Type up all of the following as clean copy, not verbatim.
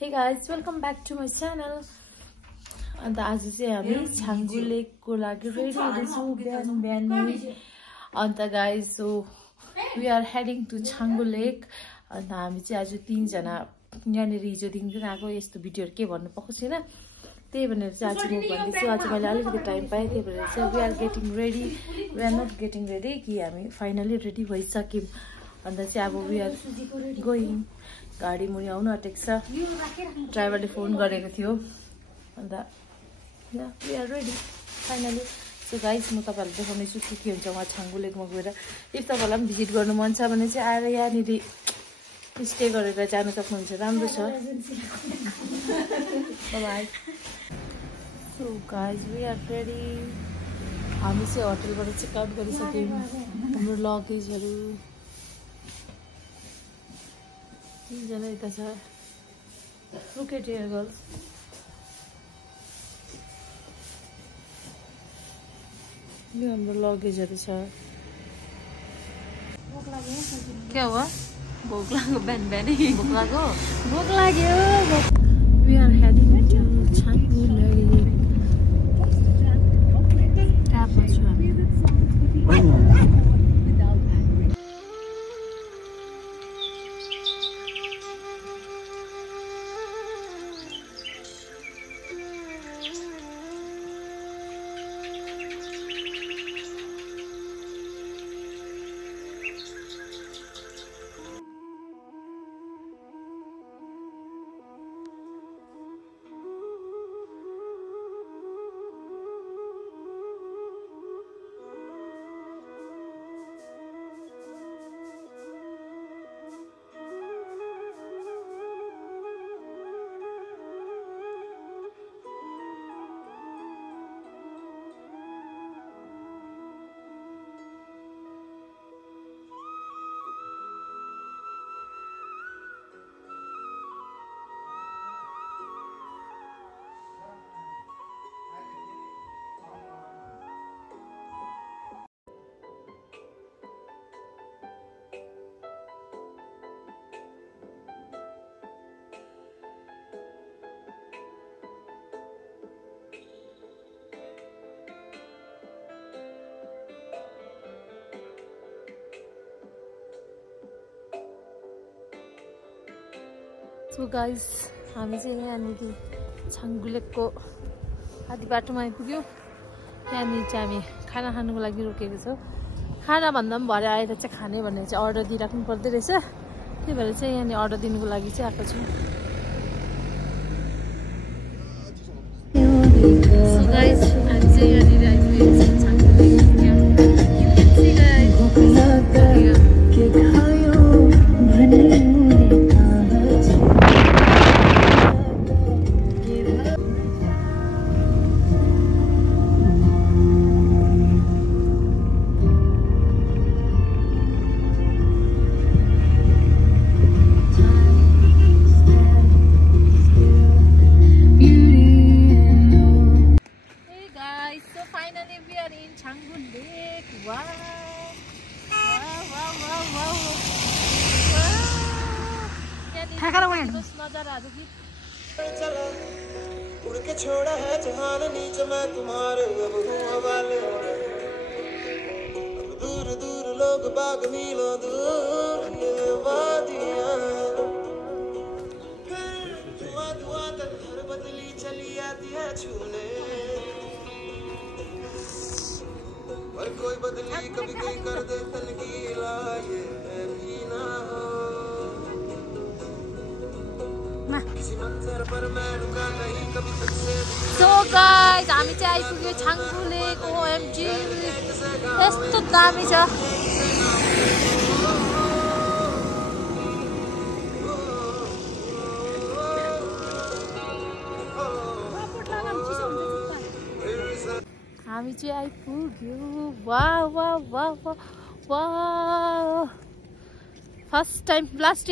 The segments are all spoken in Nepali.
Hey guys, welcome back to my channel. And आज चाहिँ हामी छाङ्गु लेकको लागि रेडी हुँदैछौँ बिहान अन्त guys so we are heading to Changu lake अन्त हामी चाहिँ आज 3 जना यहाँनेर हिजोदेखि आएको यस्तो भिडियोहरु के भन्नु पाएको छैन त्यही भनेर चाहिँ आज म भन्दैछु आज मैले अलिकति टाइम पाएँ त्यही भएर चाहिँ we are getting ready we are not getting ready कि हामी फाइनली रेडी भइसक्यौं अन्त चाहिँ अब we are going गाडी मुनि आउन आटेको छ ड्राइभरले फोन गरेको थियो अन्त we are ready finally so guys म तपाईहरुलाई देखाउने छु के हुन्छ वहाँ छाङ्गु लेकमा गएर इफ तपाईहरुलाई पनि भिजिट गर्नु मन छ भने चाहिँ आएर यहाँनेरि स्टे गरेर जान सक्नुहुन्छ राम्रो छ by so guys we are ready हामी चाहिँ होटलबाट चेक आउट गरिसक्यौं हाम्रो लगेजहरु तीनजना यता छ look at here girls यो हाम्रो लगेजहरु छ भोक लाग्यो के हो भोक लाग्यो बिहान भोक लाग्यो we are heading to Changu लेक ट्यापमा छु हामी So guys, हामी चाहिँ यहाँनिर छाङ्गु लेकको आधी बाटोमा आइपुग्यौं यहाँनिर चाहिँ हामी खाना खानुको लागि रोकेको छौं खाना भन्दा पनि भरे आएर चाहिँ खाने भनेर चाहिँ अर्डर दिइराख्नु पर्दै रहेछ त्यही भएर चाहिँ यहाँनिर अर्डर दिनुको लागि चाहिँ आएको छु So guys, हामी चाहिँ यहाँनिर आइपुगेको छौं छाङ्गु लेक you can see guys उड़ के छोड़ा है जहान नीचे मैं तुम्हारे अब हूँ हवाले अब दूर दूर लोग बाग मीलों दूर ये वादियाँ फिर धुआं धुआं तक हर बदली चली आती है छूने पर कोई बदली कभी कोई कर दे तनकीला ये भी ना हो So guys, हामी चाहिँ आइपुग्यो छाङ्गु लेक OMG यस्तो दामी छ हामी चाहिँ आइपुग्यो वाह वाह वाह वाह फर्स्ट टाइम लास्ट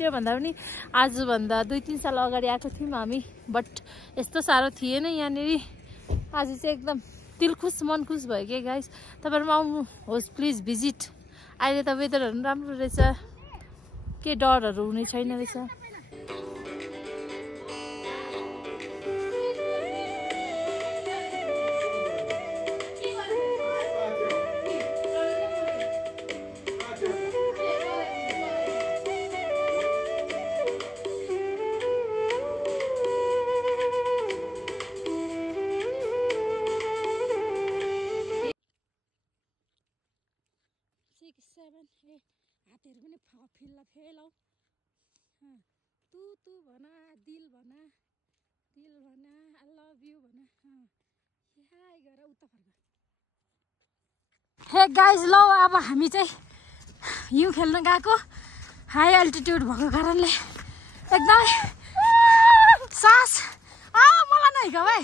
इयर भन्दा पनि आज भन्दा 2-3 साल अगाडि आएको थियौं हामी बट यस्तो सारो थिएन यहाँनेरि आज चाहिँ एकदम दिलखुश मन खुश भयो के गाइस तपाईहरु आउनुहोस् प्लिज भिजिट अहिले त वेदरहरु राम्रो रहेछ के डरहरु हुने छैन रहेछ दिल भन आई लभ यु भन हाय गरेर उता फर्क हे गाइज ल अब हामी चाहिँ हिउँ खेल्न गएको हाई अल्टिट्युड भएको कारणले एकदमै सास मलाई नै हिँड्का भाइ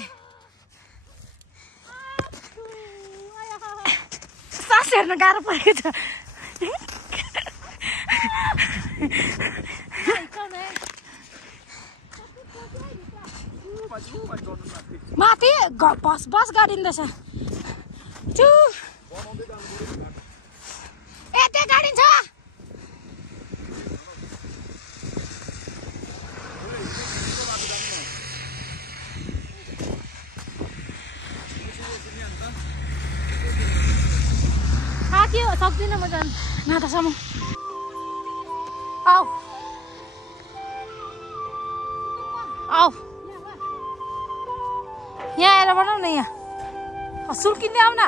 सास हेर्न गाह्रो परेको छ माथि बस गाडिँदैछ त्यहाँ गाडिन्छ सक्दिनँ म जानु नातासम्म आऊ आऊ यहाँ आएर बनाऊ न यहाँ सुल्किँदै आऊ न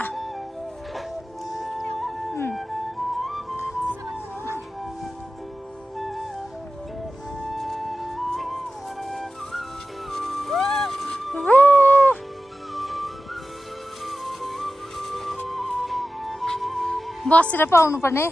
बसेर पाउनु पर्ने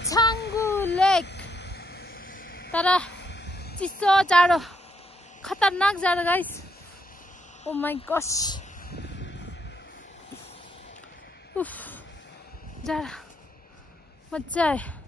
छाङ्गु लेक तर चिसो जाडो खतरनाक जाडो गाइस ओ माई गॉश उफ जाडो मजा आयो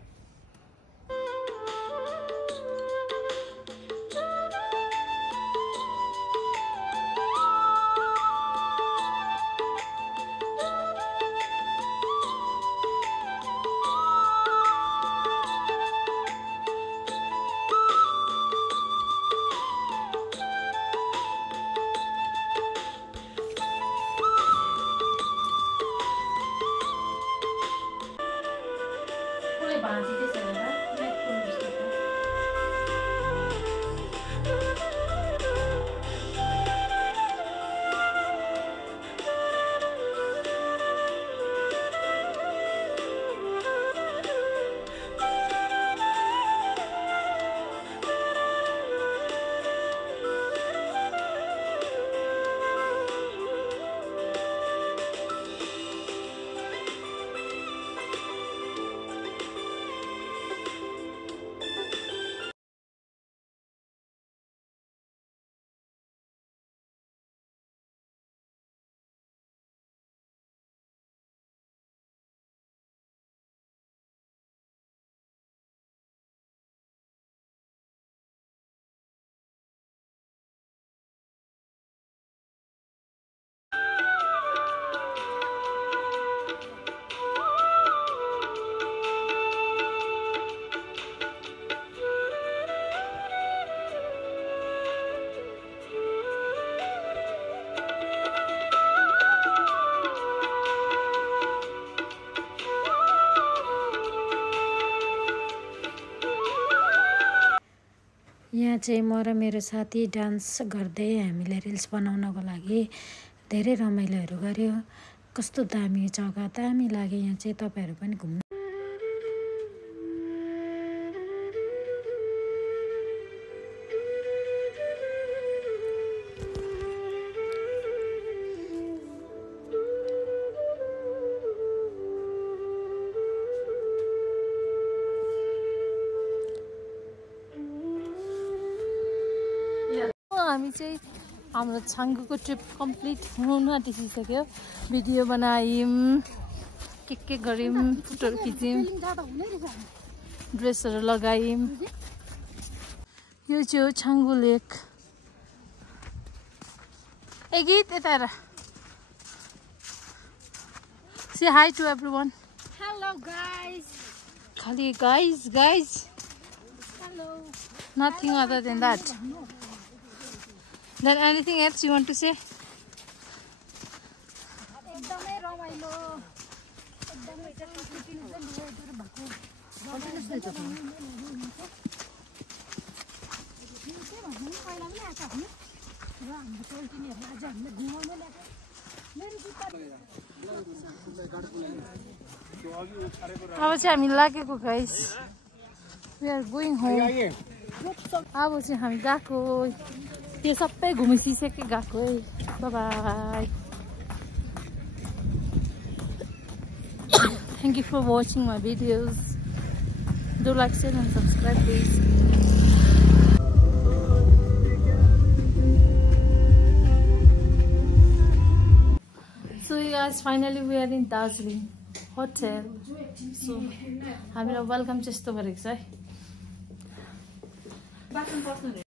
यहाँ चाहिँ म र मेरो साथी डान्स गर्दै हामीले रिल्स बनाउनको लागि धेरै रमाइलोहरू गर्यो कस्तो दामी जग्गा दामी लाग्यो यहाँ चाहिँ तपाईहरु पनि घुम्नु हामी चाहिँ हाम्रो छाङ्गुको ट्रिप कम्प्लिट हुन आँटिसक्यो भिडियो बनायौं के गर्यौं फोटोहरु खिच्यौं ड्रेसहरु लगायौं यो चाहिँ हो छाङ्गु लेक ए गीत यता हेर say hi to everyone Hello guys. khali guys Hello. nothing other than that then anything else you want to say एकदमै रमाइलो एकदमै संस्कृति भएको अब चाहिँ हामी लागेको guys we are going home अब चाहिँ हामी गएको त्यो सबै घुमिसके गएको है bye bye thank you for watching my videos do like share and subscribe please so guys finally we are in Darjeeling hotel so हामीलाई वेलकम चाहिँ यस्तो गरेको छ है